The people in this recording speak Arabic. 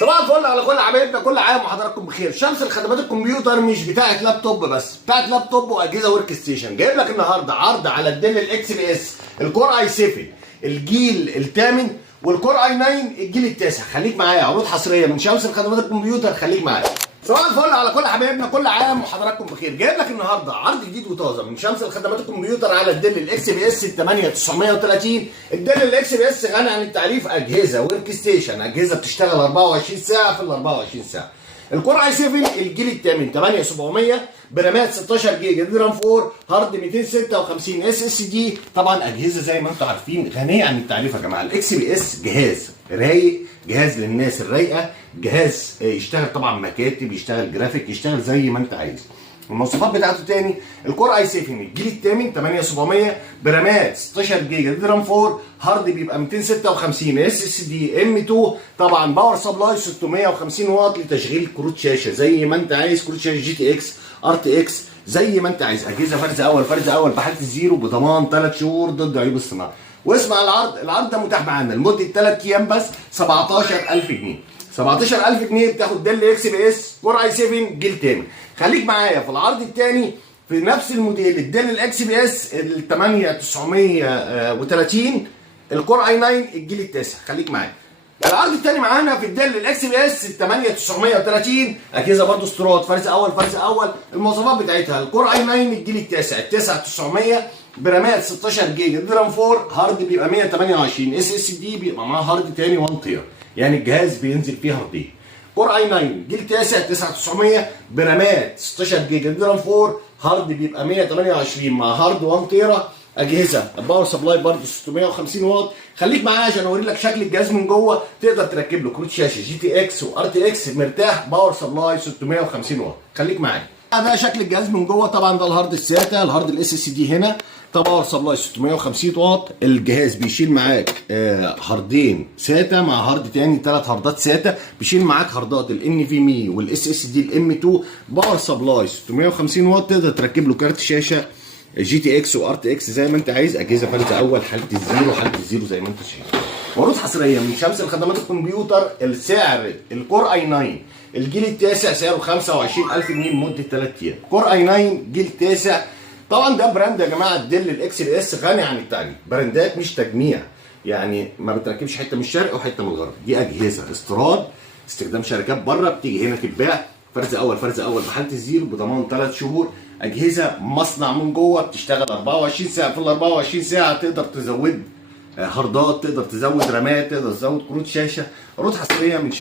صباح الفل على كل حبايبنا، كل عام وحضراتكم بخير. شمس الخدمات الكمبيوتر مش بتاعت لابتوب بس، بتاعت لابتوب واجهزه ورك ستيشن. جايب لك النهارده عرض على الديل الاكس بي اس الكور اي 7 الجيل الثامن والكور اي 9 الجيل التاسع. خليك معايا، عروض حصريه من شمس الخدمات الكمبيوتر. خليك معايا. صباح الفل على كل حبايبنا، كل عام وحضراتكم بخير. جايب لك النهارده عرض جديد وطازه من شمس الخدمات الكمبيوتر على الديل الاكس بي اس 8930. الديل الاكس بي اس غني عن التعريف، اجهزه ورك ستيشن، اجهزه بتشتغل 24 ساعه في ال 24 ساعه. الكور اي 7 الجيل الثامن 8700 برامات 16 جيجا دي رام 4 هارد 256 اس اس دي. طبعا اجهزه زي ما انتم عارفين غنيه عن التعريف يا جماعه. الاكس بي اس جهاز رايق، جهاز للناس الرايقه، جهاز يشتغل طبعا مكاتب، يشتغل جرافيك، يشتغل زي ما انت عايز. المواصفات بتاعته تاني، الكور اي 7 الجيل الثامن 8700 برامات 16 جيجا دي رام 4 هارد بيبقى 256 اس اس دي ام 2. طبعا باور سبلاي 650 واط لتشغيل كروت شاشه زي ما انت عايز، كروت شاشه جي تي اكس ار تي اكس زي ما انت عايز. اجهزه فرز اول، فرز اول بحاله الزيرو بضمان 3 شهور ضد عيوب الصناعه. واسمع العرض ده متاح معانا لمده 3 ايام بس، 17000 جنيه. 17000 جنيه بتاخد ديل اكس بي اس كور اي 7 جيل تاني. خليك معايا في العرض الثاني في نفس الموديل الديل الاكس بي اس ال 8930 الكور اي 9 الجيل التاسع. خليك معايا. العرض الثاني معانا في الديل الاكس بي اس ال 8930 اجهزه برضه استيراد، فرز اول فرز اول. المواصفات بتاعتها الكور اي 9 الجيل التاسع 9900 برامات 16 جيجا دي رام 4 هارد بيبقى 128 اس اس دي بيبقى معاه هارد تاني 1 تير، يعني الجهاز بينزل فيه هاردين. كور اي 9 جيل تاسع 9900 برامات 16 جيجا دي رام 4 هارد بيبقى 128 مع هارد 1 تيرا. اجهزه باور سبلاي برضه 650 واط. خليك معايا عشان اوري لك شكل الجهاز من جوه. تقدر تركب له كروت شاشه جي تي اكس وار تي اكس مرتاح، باور سبلاي 650 واط. خليك معايا. ده شكل الجهاز من جوه. طبعا ده الهارد الساتا، الهارد الاس اس دي هنا. طبعا باور سبلاي 650 واط. الجهاز بيشيل معاك هاردين ساتا مع هارد تاني، 3 هاردات ساتا. بيشيل معاك هاردات الان في مي والاس اس دي الام 2. باور سبلاي 650 واط. تقدر تركب له كارت شاشه جي تي اكس وار تي اكس زي ما انت عايز. اجهزه فرز اول، حاله الزيرو، حاله الزيرو زي ما انت شايف. عروض حصريه من شمس الخدمات الكمبيوتر. السعر الكور اي 9 الجيل التاسع سعره 25000 جنيه لمده 3 ايام. كور اي 9 جيل تاسع. طبعا ده براند يا جماعه الديل الاكس بي اس غني عن التعريف، براندات مش تجميع، يعني ما بتركبش حته من الشرق وحته من الغرب. دي اجهزه استيراد، استخدام شركات بره، بتيجي هنا تتباع فرز اول فرز اول بحاله الزيرو بضمان 3 شهور. اجهزه مصنع من جوه، بتشتغل 24 ساعه في ال 24 ساعه. تقدر تزود هاردات، تقدر تزود رامات، تقدر تزود كروت شاشه. عروض حصريه من